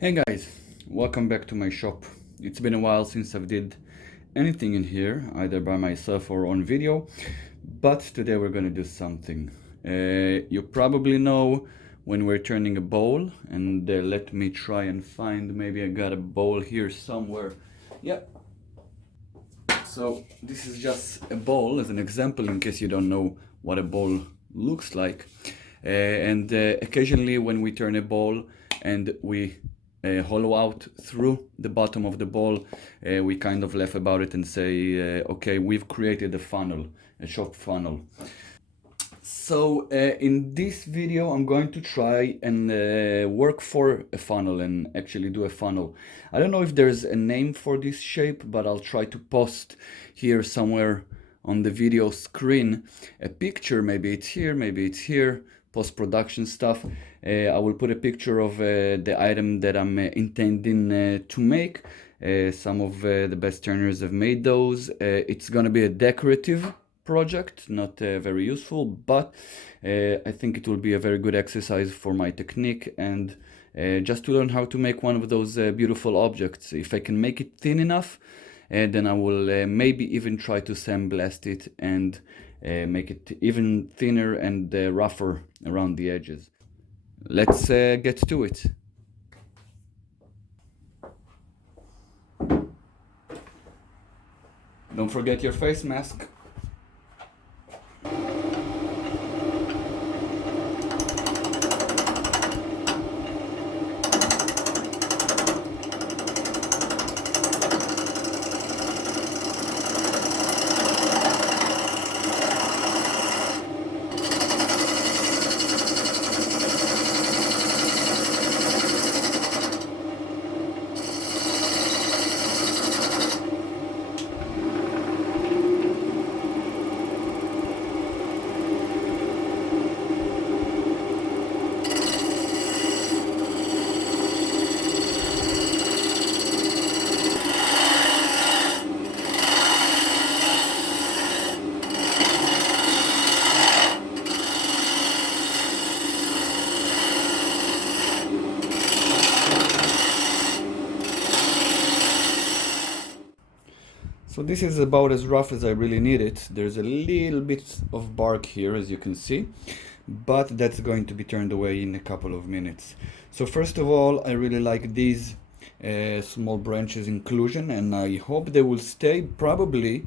Hey guys, welcome back to my shop. It's been a while since I've did anything in here, either by myself or on video, but today we're gonna do something. You probably know when we're turning a bowl, and let me try and find, maybe I got a bowl here somewhere. Yep. So this is just a bowl as an example in case you don't know what a bowl looks like. And occasionally when we turn a bowl and we hollow out through the bottom of the bowl, we kind of laugh about it and say, okay, we've created a funnel, a shop funnel. So in this video I'm going to try and work for a funnel and actually do a funnel. I don't know if there's a name for this shape, but I'll try to post here somewhere on the video screen a picture. Maybe it's here, maybe it's here, post-production stuff. I will put a picture of the item that I'm intending to make. Some of the best turners have made those. It's gonna be a decorative project, not very useful, but I think it will be a very good exercise for my technique and just to learn how to make one of those beautiful objects. If I can make it thin enough, then I will maybe even try to sandblast it and make it even thinner and rougher around the edges. Let's get to it. Don't forget your face mask. So this is about as rough as I really need it. There's a little bit of bark here, as you can see, but that's going to be turned away in a couple of minutes. So first of all, I really like these small branches inclusion, and I hope they will stay. Probably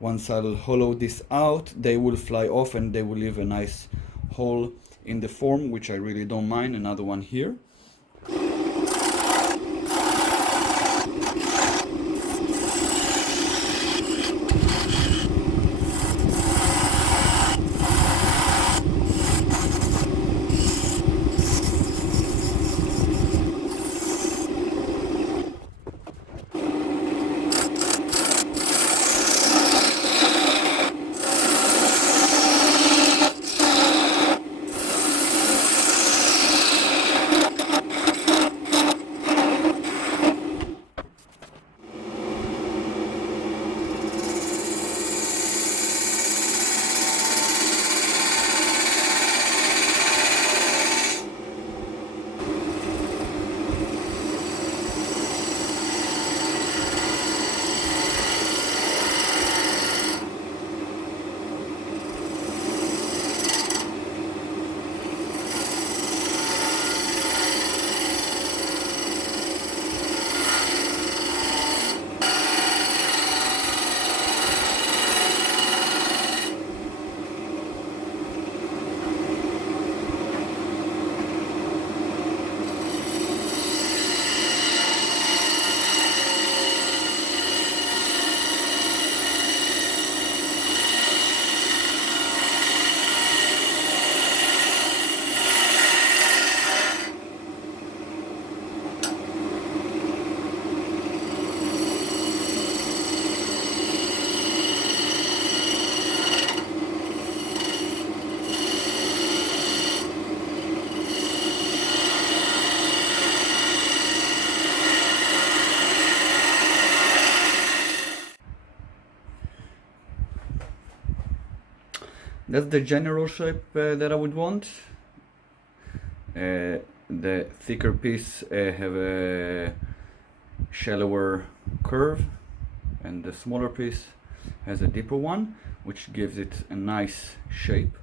once I'll hollow this out, they will fly off and they will leave a nice hole in the form, which I really don't mind. Another one here. That's the general shape that I would want. The thicker piece have a shallower curve, and the smaller piece has a deeper one, which gives it a nice shape.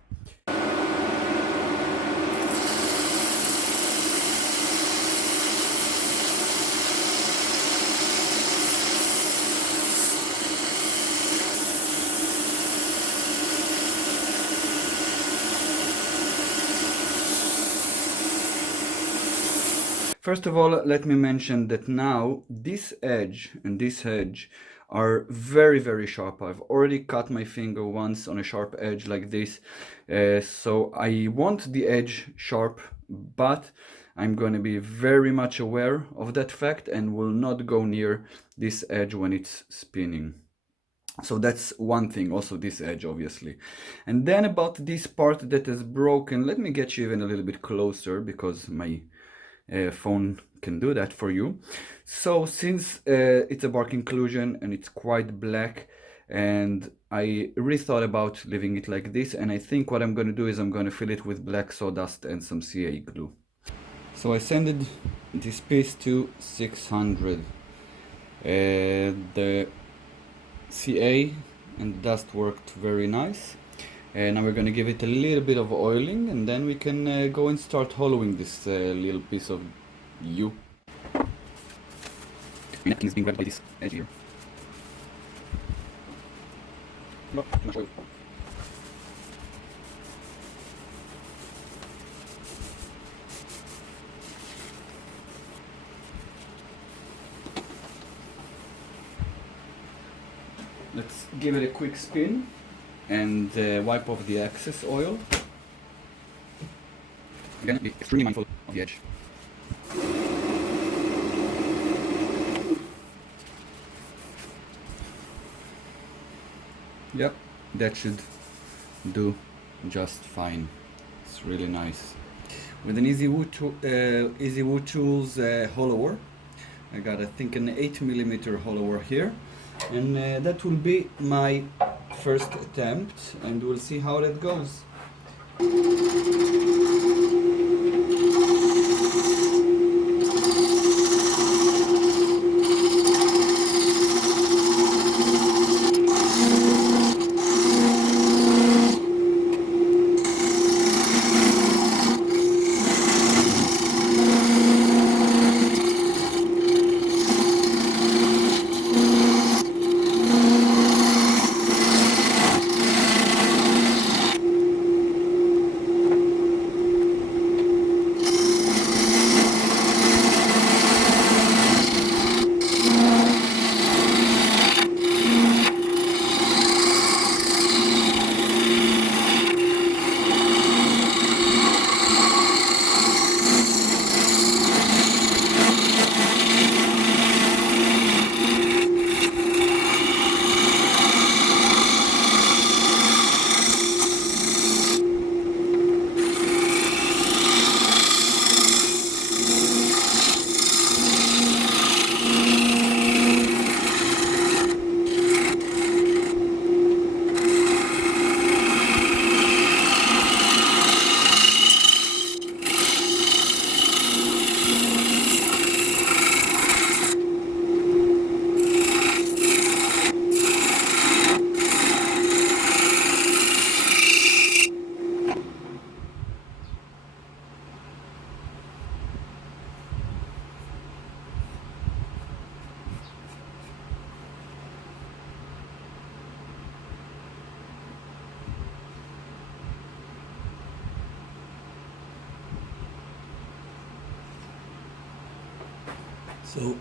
First of all, let me mention that now this edge and this edge are very, very sharp. I've already cut my finger once on a sharp edge like this. So I want the edge sharp, but I'm going to be very much aware of that fact and will not go near this edge when it's spinning. So that's one thing, also this edge, obviously. And then about this part that is broken, let me get you even a little bit closer because my phone can do that for you. So since it's a bark inclusion and it's quite black, and I really thought about leaving it like this, and I think what I'm going to do is I'm going to fill it with black sawdust and some CA glue. So I sanded this piece to 600. The CA and the dust worked very nice. And now we're going to give it a little bit of oiling, and then we can go and start hollowing this little piece of U. My napkin is being grabbed by this edge here. No, I'm not sure. Let's give it a quick spin and wipe off the excess oil. Again, be extremely mindful of the edge. Yep, that should do just fine. It's really nice. With an Easy Wood Tools hollower, I got I think an 8mm hollower here, and that will be my first attempt, and we'll see how that goes. So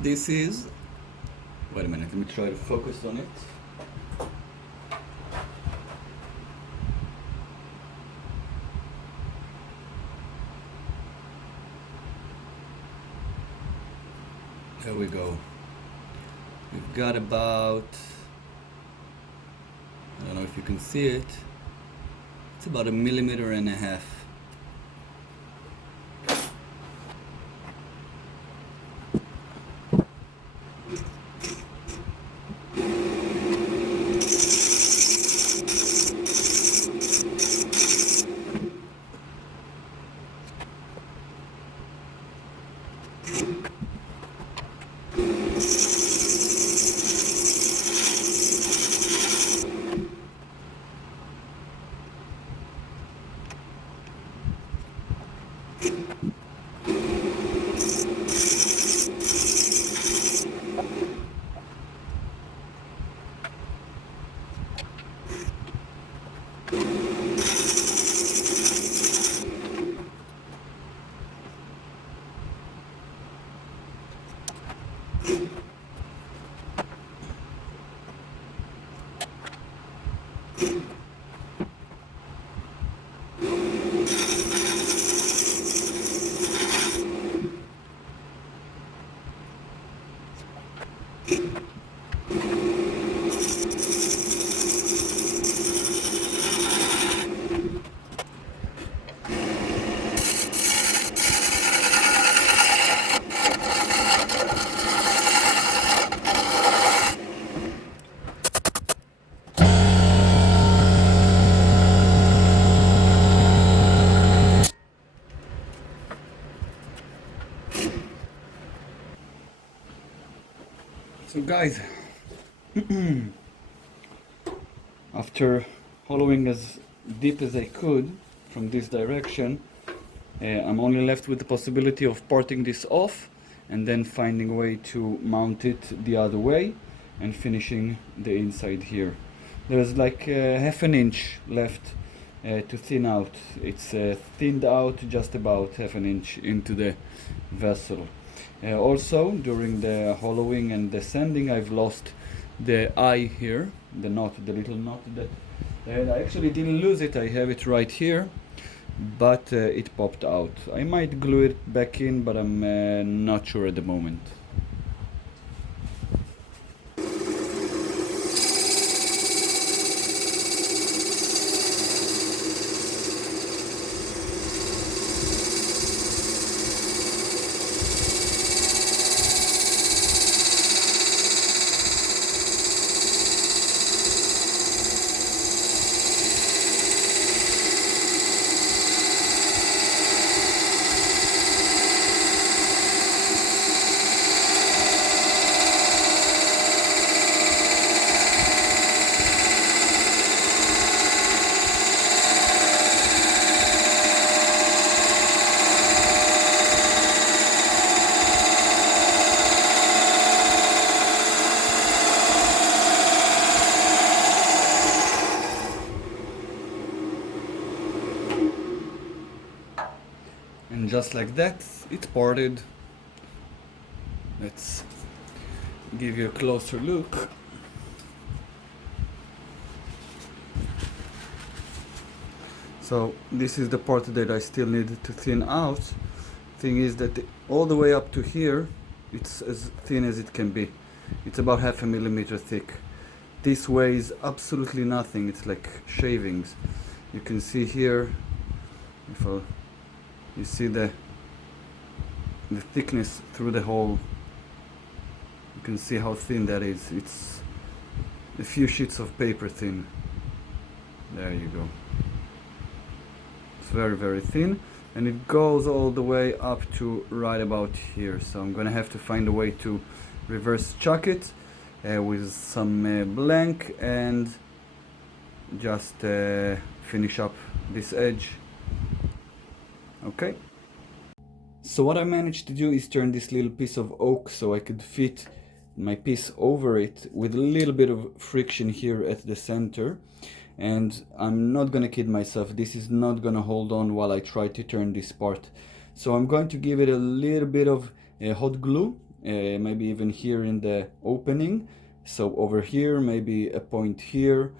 this is, wait a minute, let me try to focus on it. There we go. We've got about, I don't know if you can see it, it's about 1.5 millimeters. So guys, after hollowing as deep as I could from this direction, I'm only left with the possibility of parting this off and then finding a way to mount it the other way and finishing the inside here. There's like half an inch left to thin out. It's thinned out just about half an inch into the vessel. Also, during the hollowing and the sanding, I've lost the eye here, the knot, the little knot that I actually didn't lose it. I have it right here, but it popped out. I might glue it back in, but I'm not sure at the moment. And just like that, it parted. Let's give you a closer look. So this is the part that I still need to thin out. Thing is that all the way up to here, it's as thin as it can be. It's about 0.5 millimeter thick. This weighs absolutely nothing. It's like shavings. You can see here, you see the thickness through the hole. You can see how thin that is. It's a few sheets of paper thin. There you go. It's very, very thin, and it goes all the way up to right about here. So I'm gonna have to find a way to reverse chuck it with some blank and just finish up this edge. Okay. So what I managed to do is turn this little piece of oak so I could fit my piece over it with a little bit of friction here at the center. And I'm not gonna kid myself, this is not gonna hold on while I try to turn this part. So I'm going to give it a little bit of hot glue, maybe even here in the opening. So over here, maybe a point here,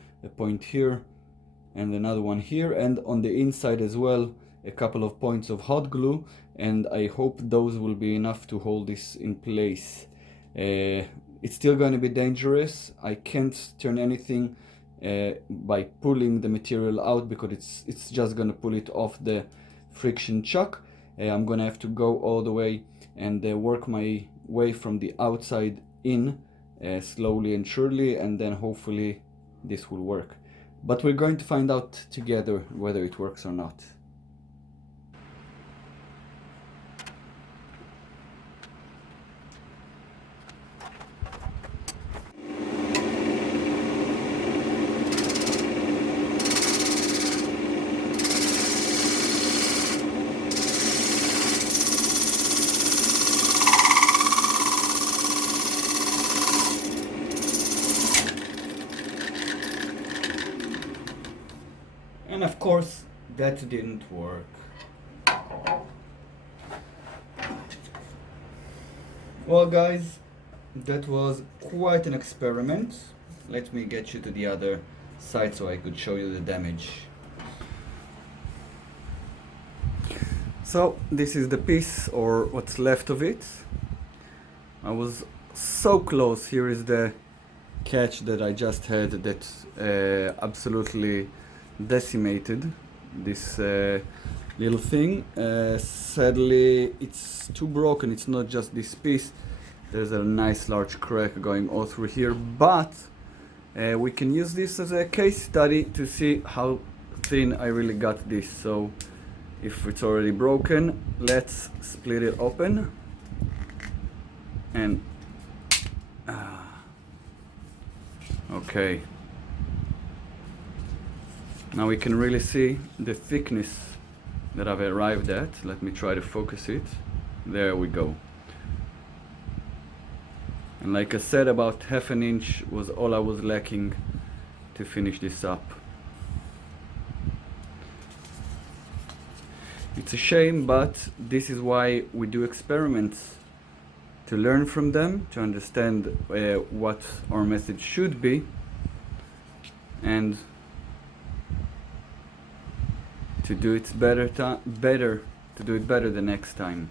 and another one here, and on the inside as well, a couple of points of hot glue, and I hope those will be enough to hold this in place. It's still going to be dangerous. I can't turn anything by pulling the material out because it's just going to pull it off the friction chuck. I'm going to have to go all the way and work my way from the outside in slowly and surely, and then hopefully this will work. But we're going to find out together whether it works or not. And of course, that didn't work. Well guys, that was quite an experiment. Let me get you to the other side so I could show you the damage. So this is the piece, or what's left of it. I was so close. Here is the catch that I just had that absolutely decimated this little thing. Sadly, it's too broken. It's not just this piece. There's a nice large crack going all through here, but we can use this as a case study to see how thin I really got this. So if it's already broken, let's split it open and okay, now we can really see the thickness that I've arrived at. Let me try to focus it. There we go. And like I said, about half an inch was all I was lacking to finish this up. It's a shame, but this is why we do experiments, to learn from them, to understand what our method should be, and to do it better the next time.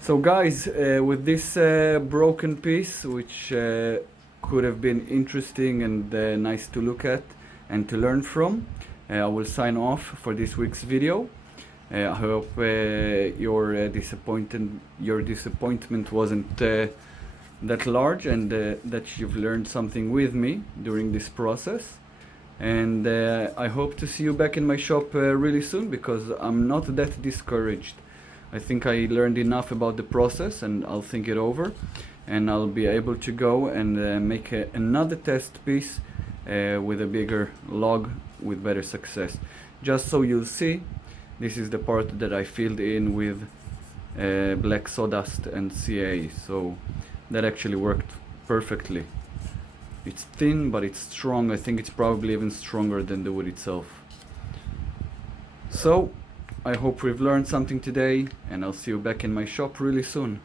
So guys, with this broken piece, which could have been interesting and nice to look at and to learn from, I will sign off for this week's video. I hope your disappointment wasn't that large, and that you've learned something with me during this process. And I hope to see you back in my shop really soon, because I'm not that discouraged. I think I learned enough about the process, and I'll think it over, and I'll be able to go and make another test piece with a bigger log with better success. Just so you'll see, this is the part that I filled in with black sawdust and CA, so that actually worked perfectly. It's thin, but it's strong. I think it's probably even stronger than the wood itself. So I hope we've learned something today, and I'll see you back in my shop really soon.